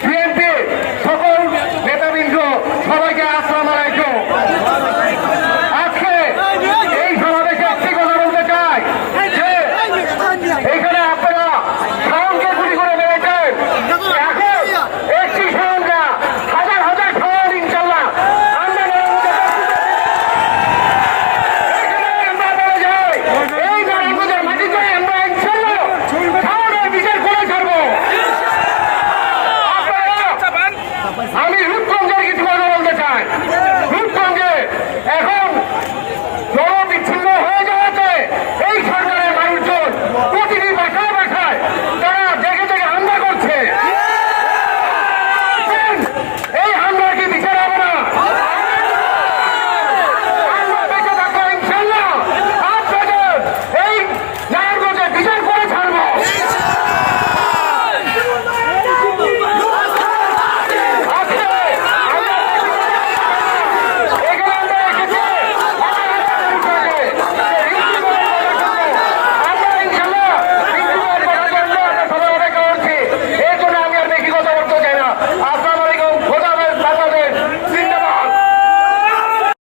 ¿Qué?